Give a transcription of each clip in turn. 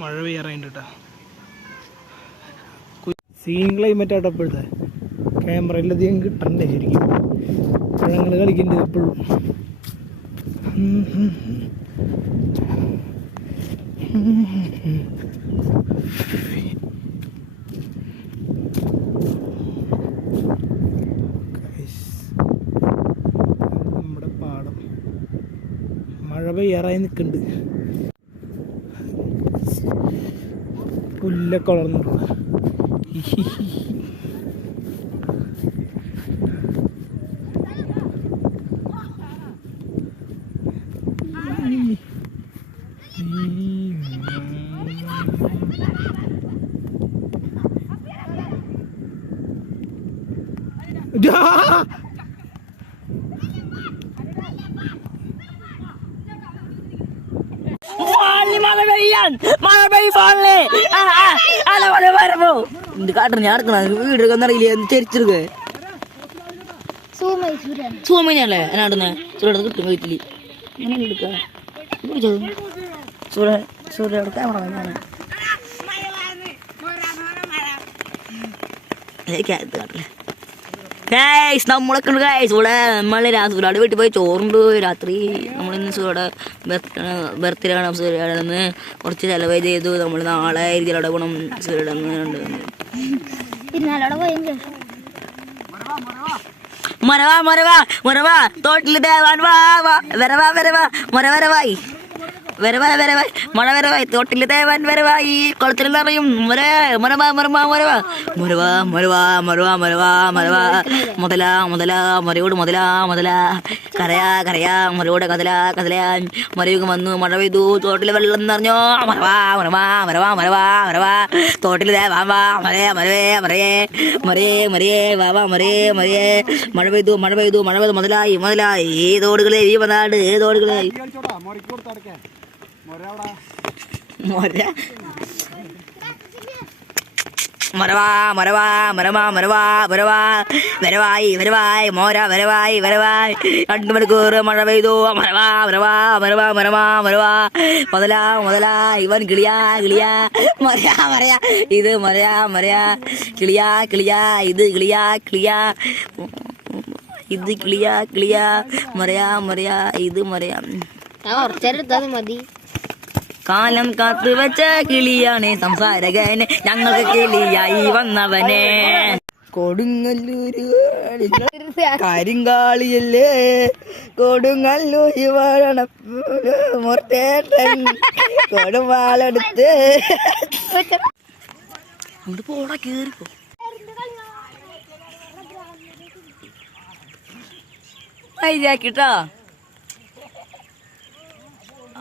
മഴ പെയ്യാറായിട്ട് കേട്ടോ. Scene climate ആട്ടോ ഇപ്പോഴത്തെ. ക്യാമറയിലധികം കിട്ടണ്ടേ ശരിക്കും. പഴങ്ങൾ കളിക്കുന്നുണ്ട് എപ്പോഴും. നമ്മുടെ പാടം മഴ പെയ്യാറായി നിൽക്കുന്നുണ്ട്. പുല്ലൊക്കെ വളർന്നിട്ടുണ്ട്. ഞാൻ വീട് എടുക്കുന്നറിയില്ല ചരിച്ചെടുക്ക സൂമനല്ലേ എന്നാടുന്ന സൂര്യ കിട്ടും വീട്ടില് അങ്ങനെ എടുക്ക സൂര്യ ക്യാമറ ഞാന് നമ്മളൊക്കെ ഉണ്ട് ഗൈസ്. ഇവിടെ നമ്മള് സൂര്യാട് വീട്ടിൽ പോയി ചോറുണ്ട് രാത്രി. നമ്മളിന്ന് സൂര്യ ബർത്ത്ഡേ ആണ്. സൂര്യാടെന്ന് കുറച്ച് ചെലവ് ചെയ്തു. നമ്മൾ നാളെ ഇതിലൂടെ പോകണം. സൂര്യാടെ മരവാ മരവാ മരവാ തോട്ടില് ദേവാൻ വാ വാ വരവാ വരവാ മര വരവായി വരവാ വരവായി മഴ വരവായി തോട്ടില് ദേവാൻ വരവായി കുളത്തിൽ നിറയും മരവാ മരവാ മരവാ മരവാ മരവാ മരവാ മരവാ മരവാ മുതല മുതല മരയോട് മുതല മുതല കരയാ കരയാ മരയോട് കതല കതല മരയുക വന്നു മഴ പെയ്തു തോട്ടിൽ വെള്ളം നിറഞ്ഞോ മരവാ മരവാ മരവാ മരവാ മരവാ തോട്ടിൽ ദേവാ വാ മരേ മരവേ മരയേ മരയേ മരയേ വാവാ മരേ മരയേ മഴ പെയ്തു മഴ പെയ്തു മഴ പെയ്തു മുതലായി മുതലായി ഏതോടുകളെ ഈ വന്നാട് ഏതോടുകളെ മരവാ മരവാ മരവാ മരവാ മരവാ വരവായി വരവായി മോര വരവായി വരവായി 2 മണിക്കൂർ മഴ പെയ്തു മരവാ മരവാ മരവാ മരവാ മരവാ മുതല മുതല ഇവൻ കിളിയാ കിളിയാ മരയാ മരയാ ഇത് മരയാ മരയാ കിളിയാ കിളിയാ ഇത് കിളിയാ കിളിയാ ഇത് കിളിയാ കിളിയാ മരയാ മരയാ ഇത് മരയാ മതി. കാലം കാത്തു വെച്ച കിളിയാണ് സംസാരകനെ ഞങ്ങൾക്ക് കിളിയായി വന്നവനെ. കൊടുങ്ങല്ലൂര് കരിങ്കാളിയല്ലേ കൊടുങ്ങല്ലൂര് വാഴണം മുർത്തേട്ടൻ കൊടുവാളെടുത്ത് അങ്ങോട്ട് പോടാ കേറിപ്പോ. മൈരാക്കിട്ടോ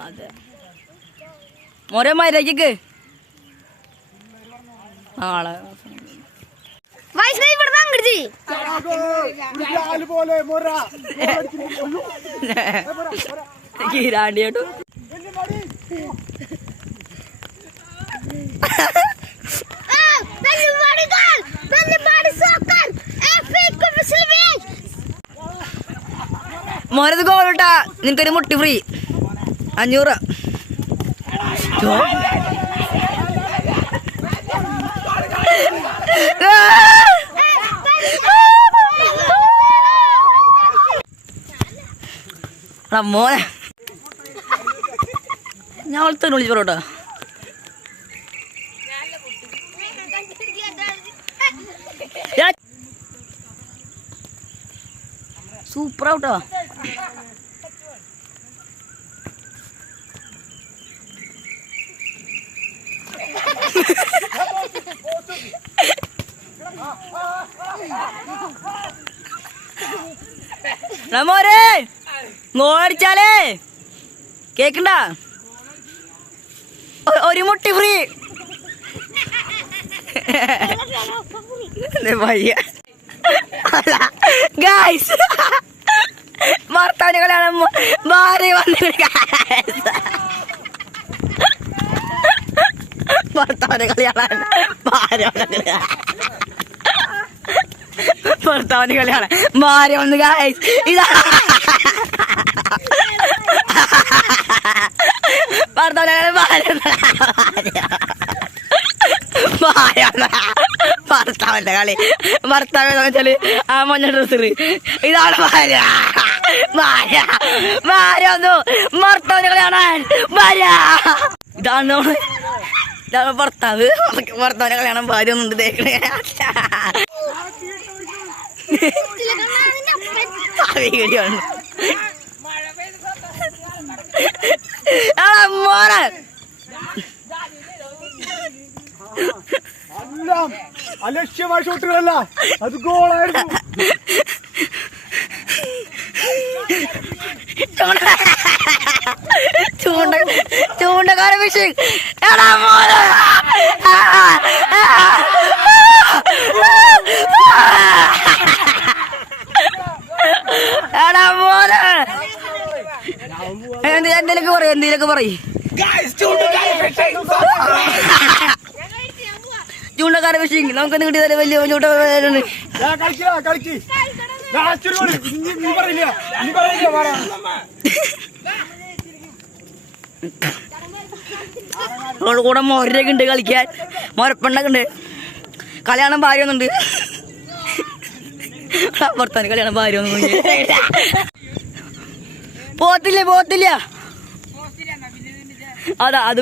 അതെ മോരെ മൈരാക്കിക്ക് നാളെ കീരാണ്ടിയോട്ടു മോരത് ഗോൾട്ടാ നിനക്കൊരു മുട്ടി ഫ്രീ 500. മോനെ ഞാൻ തന്നെ വിളിച്ചു പറോട്ടോ. സൂപ്പറാവട്ടോ. മോരെ മോടിച്ചാലേ കേക്കണ്ട ഒരു മുട്ടി ഫ്രീ. ഗായ്സ് ഭർത്താവിനെകളാണ് ഭാര്യ വന്നിട്ട് ഭർത്താവിനെ കളിയാണ് ഭാര്യ ഭർത്താവിന് കളിയാണ് ഭാര്യ വന്ന് ഗായ്സ് ഇതാ ഭർത്താവിനെ ഭർത്താവിന്റെ കളി ഭർത്താവ് വെച്ചാല് ആ മഞ്ഞ ഡ്രസ്സറ് ഇതാണ് ഭാര്യ ഭാര്യ ഭാര്യ ഒന്നു ഭർത്താവിന്റെ കളിയാണ് ഭാര്യ ഇതാണ് ഇതാണ് ഭർത്താവ് ഭർത്താവിന്റെ കളിയാണ് ഭാര്യ ഒന്നുണ്ട് തേക്കണേ വീഡിയോ ഉണ്ട് മോനെ അലക്ഷ്യമായ ഷോട്ടുകളല്ല അത് ഗോളായിരുന്നു. ചൂണ്ടക്കാരൻ ഫിഷിംഗ് എടാ മോനെ എടാ മോനെ എന്തിനൊക്കെ പറയും എന്തിനൊക്കെ പറയും ചൂണ്ടക്കാരൻ ഫിഷിംഗ് നമുക്ക് എന്ത് കിട്ടിയാലും വലിയ ചൂണ്ട കൂടെ മോരൊക്കെ ഉണ്ട് കളിക്കാൻ മോരപ്പെണ്ണൊക്കെ ഉണ്ട് കല്യാണം ഭാര്യ ഒന്നുണ്ട് പുറത്താണ് കല്യാണം ഭാര്യ ഒന്നും പോത്തില്ല അതാ അത്